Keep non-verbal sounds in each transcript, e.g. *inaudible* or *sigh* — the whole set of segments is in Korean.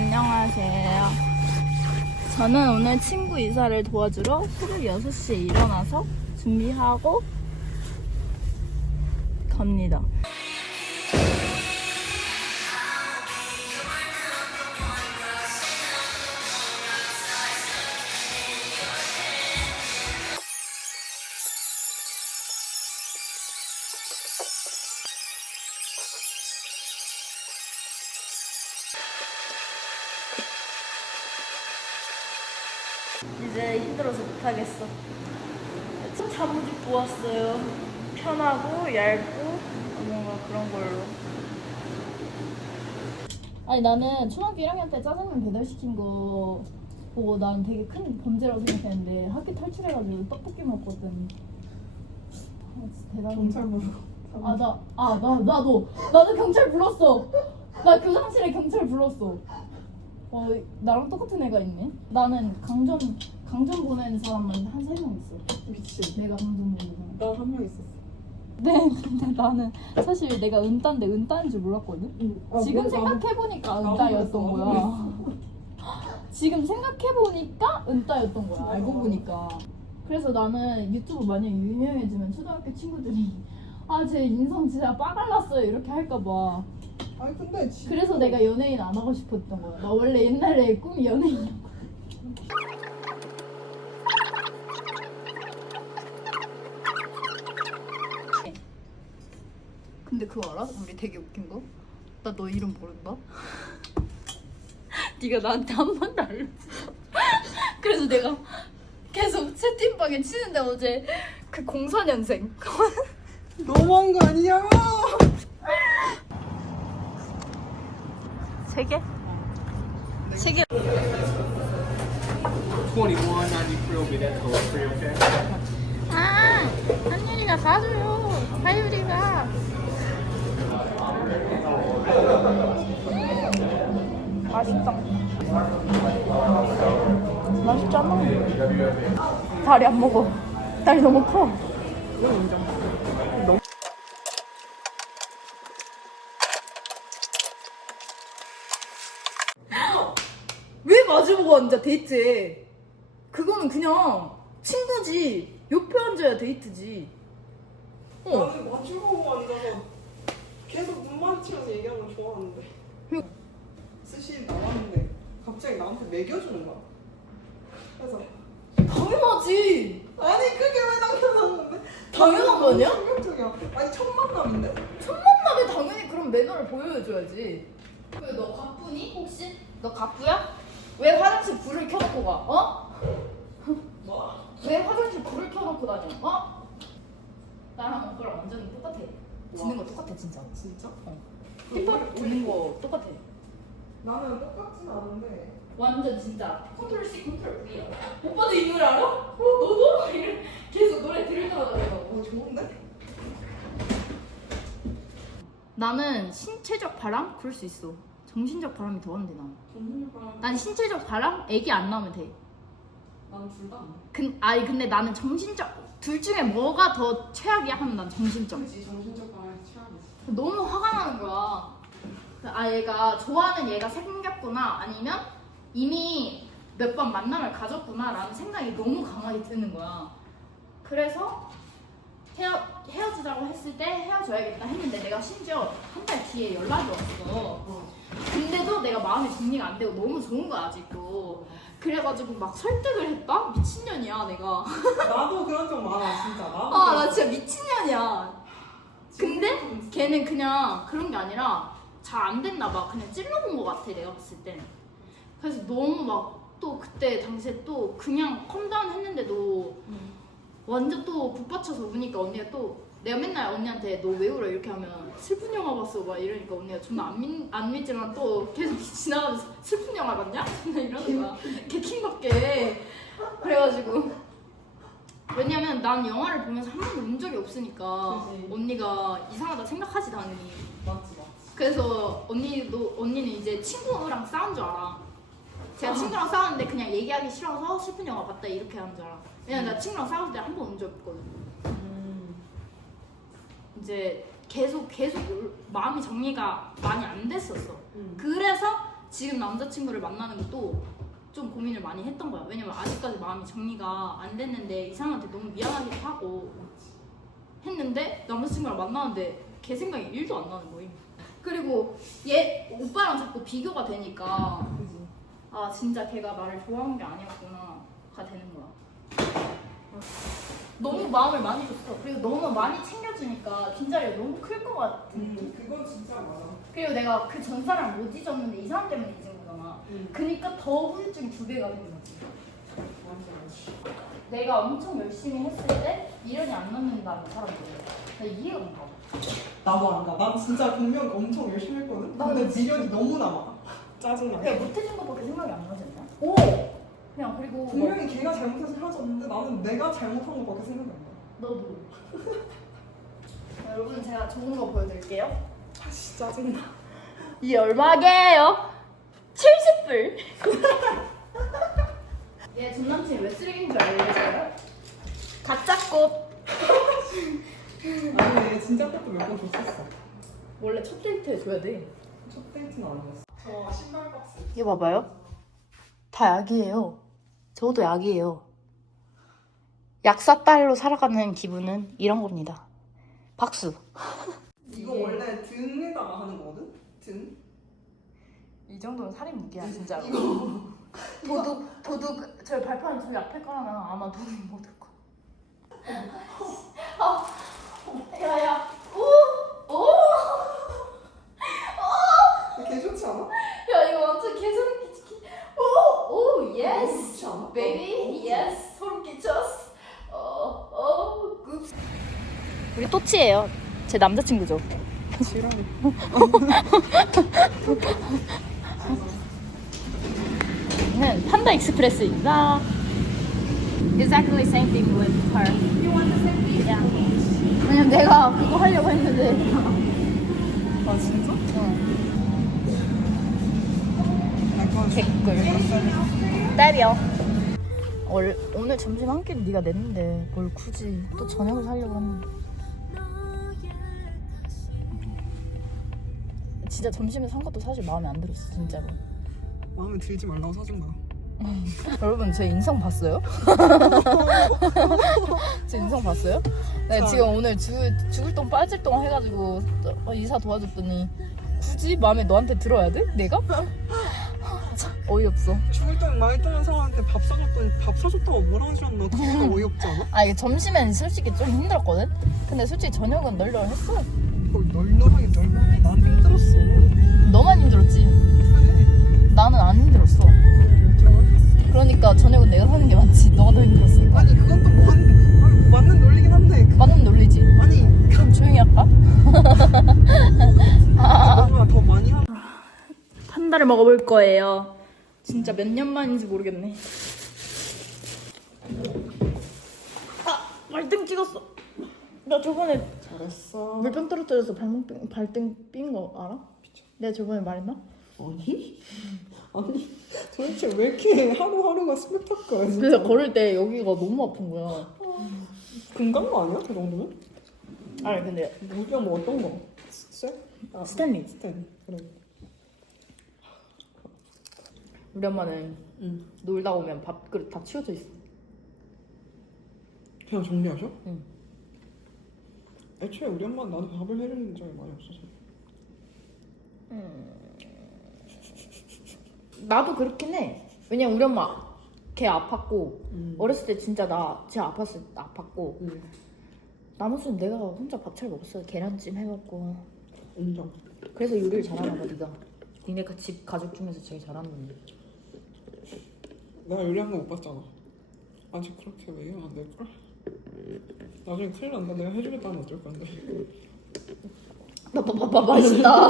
안녕하세요. 저는 오늘 친구 이사를 도와주러 새벽 6시에 일어나서 준비하고 갑니다. 이제 힘들어서 못하겠어. 잠옷 입고 왔어요. 편하고 얇고 뭔가 그런 걸로. 아니 나는 초등학교 1학년 때 짜장면 배달시킨 거 보고 난 되게 큰 범죄라고 생각했는데 학교 탈출해가지고 떡볶이 먹거든. 아, 진짜 대단해. 경찰 부르 아, 나, 아, 나, 나도. 나도 경찰 불렀어. 나 교장실에 경찰 불렀어. 어, 나랑 똑같은 애가 있네. 나는 강전, 강전 보낸 사람만 한 세 명 있어. 미친 내가 강전 보낸 사람. 나한 명 있었어 네, 근데 나는 사실 내가 은따인데 은따인 줄 몰랐거든? 응. 아, 지금 뭐, 나- 생각해보니까 나도 은따였던 그랬어, 거야. *laughs* 지금 생각해보니까 은따였던 거야. 알고 보니까. 그래서 나는 유튜브 만약 유명해지면 초등학교 친구들이 아, 쟤 인성 진짜 빠갈났어요. 이렇게 할까봐. 아니 근데 진짜 그래서 내가 연예인 안 하고 싶었던 거야. 나 원래 옛날에 꿈이 연예인이었고. 근데 그거 알아? 우리 되게 웃긴 거? 나 너 이름 모른다? *laughs* 네가 나한테 한 번도 알려줘. *laughs* 그래서 내가 계속 채팅방에 치는데 어제 그 04년생. *laughs* 너무한 거 아니야 세 개? 세 개. 21 93 will be that color for you, okay? 아, 한율이가 사줘요. 하율이가. 맛있다. 맛있잖아. 다리 안 먹어. 다리 너무 커. 이건 인정 너무 왜 마주보고 앉아 데이트에? 그거는 그냥 친구지. 옆에 앉아야 데이트지. 어. 나는 마주보고 앉아서 계속 눈 마주치면서 얘기하는 거 좋아하는데 스시 나왔는데 갑자기 나한테 먹여주는 거야 그래서 당연하지. 아니 그게 왜 당연한데 당연한 거 아니야? 충격적이야 아니 첫 만남인데 첫 만남에 당연히 그런 매너를 보여줘야지. 왜너 가쁘니? 혹시? 너 가쁘야? 왜 화장실 불을 켜놓고 가? 어? 뭐? 왜 화장실 불을 켜놓고 다녀? 어? 나랑 오빠랑 완전 똑같아. 듣는 거 똑같아 진짜. 진짜? 어. 힙합 듣는 거 똑같아. 나는 똑같진 않은데 완전 진짜 컨트롤 C 컨트롤 V야. 오빠도 이 노래 알아? 어 너도? 이래 계속 노래 들을 때마다 내가 어 좋은데? 나는 신체적 바람 그럴 수 있어. 정신적 바람이 더안돼 난. 정신력과 난 신체적 바람 애기 안 나오면 돼. 둘다 안 돼. 근 아니 근데 나는 정신적 둘 중에 뭐가 더 최악이야 하면 난 정신적. 그지 정신적 취하고 있어 너무 화가 나는 거야. 아 얘가 좋아하는 얘가 생겼구나 아니면 이미 몇 번 만남을 가졌구나라는 생각이 너무 강하게 드는 거야. 그래서 헤어 헤어지자고 했을 때 헤어져야겠다 했는데 내가 심지어 한 달 뒤에 연락이 왔어. 근데도 내가 마음이 정리가 안 되고 너무 좋은 거야 아직도. 그래가지고 막 설득을 했다? 미친년이야 내가. *laughs* 나도 그런 적 많아 진짜 나도 아 나 진짜 미친년이야. 근데 걔는 그냥 그런 게 아니라 잘 안 됐나 봐. 그냥 찔러본 것 같아 내가 봤을 땐. 그래서 너무 막 또 그때 당시에 또 그냥 컴다운 했는데도 완전 또 북받쳐서 우니까 언니가 또 내가 맨날 언니한테 너 왜 울어 이렇게 하면 슬픈 영화 봤어 막 이러니까 언니가 존나 안, 믿, 안 믿지만 또 계속 *laughs* 지나가면서 슬픈 영화 봤냐? *laughs* 이러는 거야 개킹밖에 그래가지고 왜냐면 난 영화를 보면서 한 번도 운 적이 없으니까 그지. 언니가 이상하다 생각하지 당연히 맞지 맞지 그래서 언니도 언니는 이제 친구랑 싸운 줄 알아. 제가 친구랑 싸웠는데 그냥 얘기하기 싫어서 슬픈 영화 봤다 이렇게 하는 줄 알아. 왜냐면 나 친구랑 싸울 때 한 번 운 적 없거든. 음. 이제 계속 계속 울- 마음이 정리가 많이 안 됐었어. 음. 그래서 지금 남자친구를 만나는 것도 좀 고민을 많이 했던 거야. 왜냐면 아직까지 마음이 정리가 안 됐는데 이 사람한테 너무 미안하기도 하고 했는데 남자친구랑 만나는데 걔 생각이 1도 안 나는 거임. 그리고 얘 오빠랑 자꾸 비교가 되니까 그지. 아 진짜 걔가 나를 좋아하는 게 아니었구나가 되는 거야. 너무 마음을 많이 줬어. 그리고 너무 많이 챙겨주니까 빈자리가 너무 클 것 같은 느낌. 음, 그건 진짜 많아. 그리고 내가 그 전 사람 못 잊었는데 이 사람 때문에 잊은 거잖아. 응. 그니까 더 후유증이 두 배가 되는 거지. 맞아, 맞아. 내가 엄청 열심히 했을 때 미련이 안 남는다는 사람들. 나 이해가 안 가. 나도 안 가. 난 진짜 분명 엄청 열심히 했거든. 근데 미련이 너무 남아. *laughs* 짜증나. 그냥 못해준 것밖에 생각이 안 나지 않냐? 오! 그냥 그리고 뭐 분명히 걔가 잘못해서 헤어졌는데 나는 내가 잘못한 것밖에 생각이 안 나. 너도. 여러분 제가 좋은 거 보여드릴게요. 아 진짜 짜증나. 이 얼마게요? 70불. *laughs* 얘 전남친이 왜 쓰레기인 줄 알려줘요? 가짜 꽃. 아니 얘 진짜 것도 몇번 줬었어. 원래 첫 데이트에 줘야 돼. 첫 데이트는 아니었어. 저 신발 박스. 이거 봐봐요. 다 약이에요. 저도 약이에요. 약사 딸로 살아가는 기분은 이런 겁니다. 박수. *laughs* 이거 원래 등에다가 하는 거거든? 등? 이 정도는 살인 무기야 진짜로. *laughs* 도둑 도둑 저 발판 저기 앞에 깔아놔 아마 도둑 못들 거야. *laughs* 아, 야야 오 오. 개 좋지 않아? 야 이거 완전 개소름 끼치기. 오오 예스. 좋지 않아? 베이비 예스 소름 끼쳤어. 어어 굽스. 우리 또치예요. 제 남자친구죠. 지랄. 는 판다 익스프레스입니다. Exactly same thing with her. You want the same thing? Yeah. 왜냐면 내가 그거 하려고 했는데. 아 진짜? 개꿀. 때려. 올, 오늘 점심 한 끼는 네가 냈는데 뭘 굳이 또 저녁을 사려고 하는 진짜 점심에 산 것도 사실 마음에 안 들었어 진짜로. 마음에 들지 말라고 사준 거야. *laughs* 여러분 제 인성 봤어요? *laughs* 제 인성 봤어요? 네, 저- 지금 오늘 죽을, 죽을 똥 빠질 똥 해가지고 어, 이사 도와줬더니 굳이 마음에 너한테 들어야 돼? 내가? 참, 어이없어 죽을 땐 많이 떠난 사람한테 밥 사줬더니 밥 사줬다고 뭐라 하지 않나? 그게 어이없지 않아? 아 이게 점심엔 솔직히 좀 힘들었거든? 근데 솔직히 저녁은 널널했어 거의 널널하 난 힘들었어. 너만 힘들었지 나는 안 힘들었어 그러니까 저녁은 내가 사는 게 맞지 너가 더 힘들었으니까 아니 그건 또 뭔, 아니, 맞는 논리긴 한데 그- 맞는 논리지 아니 그럼 조용히 할까? *laughs* 너가 더 많이 하 판다를 먹어볼 거예요. 진짜 몇 년 만인지 모르겠네. 아 발등 찍었어. 나 저번에 잘했어 물병 떨어뜨려서 발목 빙- 발등 삔 거 알아? 내가 저번에 말했나? 아니? 아니 도대체 왜 이렇게 하루하루가 스펙타클해 진짜 그래서 걸을 때 여기가 너무 아픈 거야. 금간 거 아니야? 그 정도면? 아니 근데 물병 뭐 어떤 거? 쇠? 아, 스탠리. 스탠 그래 우리 엄마는 응 놀다 오면 밥그릇 다 치워져 있어. 그냥 정리하셔? 응. 애초에 우리 엄마는 나도 밥을 해주는 적이 많이 없어서 나도 그렇긴 해. 왜냐면 우리 엄마 걔 아팠고 음. 어렸을 때 진짜 나 진짜 아팠을 때 아팠고 응 나머지는 내가 혼자 밥 잘 먹었어. 계란찜 해먹고. 인정 그래서 요리를 잘하나 봐, 네가. 니네 그집 가족 중에서 제일 잘하는. 내가 요리한 거 못 봤잖아 아직 그렇게 외우면 안 될걸? 나중에 큰일 난다 내가 해주겠다면 어쩔 건데 빠빠빠빠 맛있다.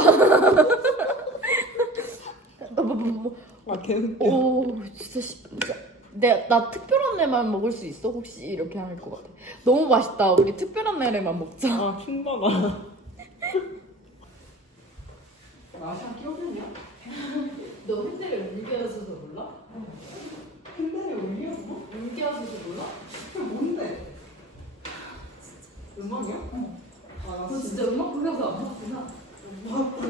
아 개웃겨 오, 진짜 씨. 내, 나 특별한 날만 먹을 수 있어? 혹시 이렇게 할 것 같아. 너무 맛있다. 우리 특별한 날에만 먹자. 아 신나다 아시아 끼어들냐? 너 물게 하셔서 몰라? 근데 울리였어? 물게 하셔서 몰라? 그게 뭔데? 음악이야? 아, 나너 진짜 음악 부려서 안 봤구나. 음악 아시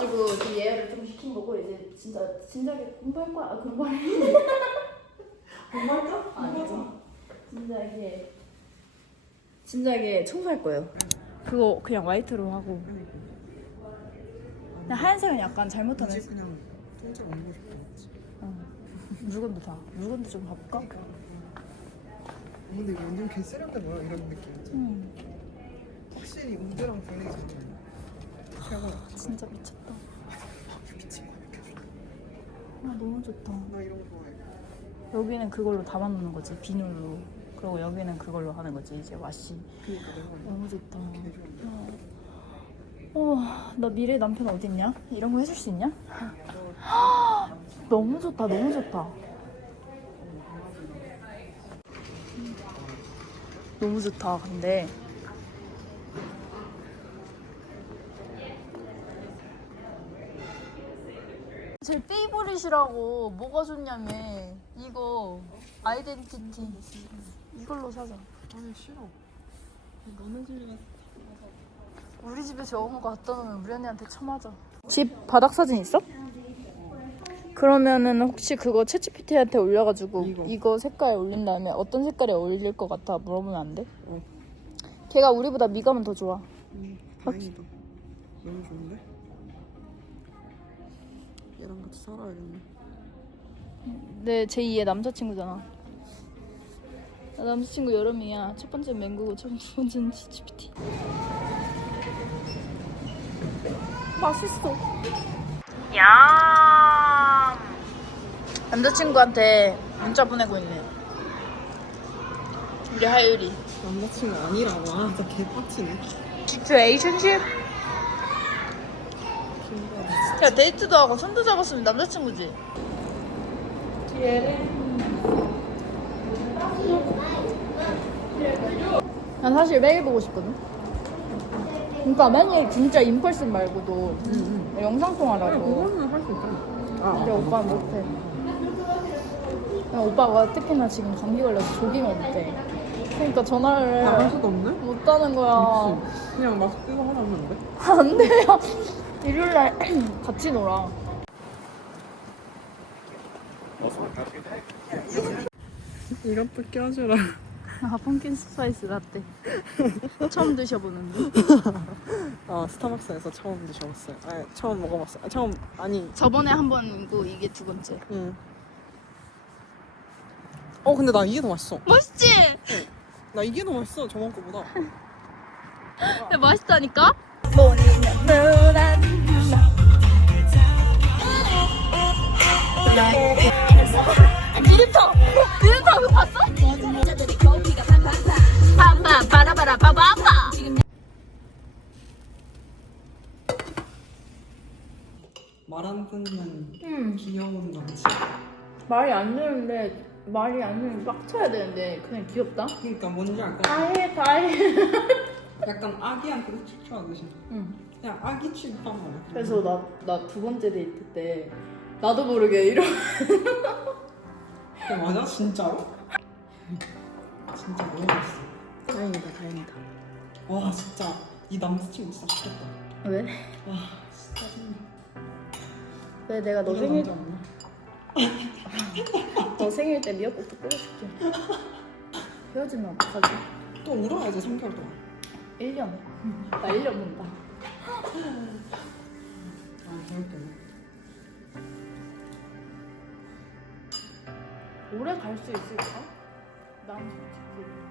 추워가지고 좀 예열을 좀 시킨 거고 이제 진짜 진작에 공부할 거야. 아, 공부할 공부할까? 아니요. 공부하자. 진작에 진작에 청소할 거예요. 그거 그냥 화이트로 하고. 그냥 하얀색은 약간 잘못하면 굳이 그냥 통째 얹고 싶어. 물건도 다 물건도 좀 바꿀까? 근데 이거 완전 개쓰레기 뭐야 이런 느낌이지. 응 확실히 우드랑 분위기 좋잖아. 최고. 진짜 미쳤다. 미친 거. 아 너무 좋다. 나 이런 거 좋아해. 여기는 그걸로 담아놓는 거지 비누로. 그리고 여기는 그걸로 하는 거지 이제 와시. 그니까 내가 이거 너무 좋다. 개. 어, 나 미래 남편 어딨냐? 이런 거 해줄 수 있냐? 너무 좋다, 너무 좋다. 너무 좋다, 근데. 제 페이보릿이라고 뭐가 좋냐며 이거 아이덴티티 이걸로 사자 아니 싫어. 너네 집에 우리 집에 저런 거 갖다 놓으면 우리 언니한테 쳐맞아. 집 바닥 사진 있어? 그러면은 혹시 그거 채찌피티한테 올려가지고 이거. 이거. 색깔 올린 다음에 어떤 색깔에 어울릴 것 같아 물어보면 안 돼? 어. 걔가 우리보다 미감은 더 좋아. 음, 다행이다. 너무 좋은데? 얘랑 같이 살아야겠네. 내 제2의 남자친구잖아. 나 남자친구 여름이야. 첫 번째 맹구고 첫- 두 번째는 채찌피티. 맛있어. 야. 남자친구한테 문자 보내고 있네. 우리 하율이. 남자친구 아니라고. 아, 진짜 개빡치네. situationship? 야 데이트도 하고 손도 잡았으면 남자친구지. 난 사실 매일 보고 싶거든. 그러니까 매일 진짜 인펄스 말고도 응, 영상 응. 통화라고. 그거는 할 수 있잖아. 아, 근데 오빠는 못해. 그냥 오빠가 특히나 지금 감기 걸려서 조깅을 못해. 그러니까 전화를 아, 할 수도 없네? 못하는 거야. 그치. 그냥 마스크 끼고 하면 안 돼? 안 돼요. 일요일 날 *clears throat* 같이 놀아. 이것도 껴주라. 아 펌킨 스파이스 라떼. 처음 드셔보는데. 아, 스타벅스에서 처음 드셔봤어요. 아, 처음 먹어봤어요. 아, 처음, 아니, 저번에 한 번이고 이게 두 번째. 응. 어, 근데 나 이게 더 맛있어. 맛있지? 나 이게 더 맛있어, 저번 거보다. 야, 맛있다니까? 미리터! 미리터 그거 봤어? 파파 바라바라 파파파 말안 듣는 음 귀여운 남친. 말이 안 되는데 말이 안 되면 빡쳐야 되는데 그냥 귀엽다 그러니까 뭔지 알것 같아. 다해 다해 약간 아기한테 취급하듯이. 응. 그냥 아기 취급한 거야. 그래서 나 나 두 번째 데이트 때 나도 모르게 이러 야, 맞아? 진짜로? 진짜 맛있어. 다행이다 다행이다 와, 진짜. 이 남자친구 진짜 좋겠다. 왜? 와, 진짜 짜증나. 왜 내가 너 이런 생일? *laughs* 너 생일 때 미역국도 끓여줄게 헤어지면 어떡하지? 또 울어야지, 3개월 동안. 1년 나 1년 문다 아. 오래 갈 수 있을까? 난 솔직히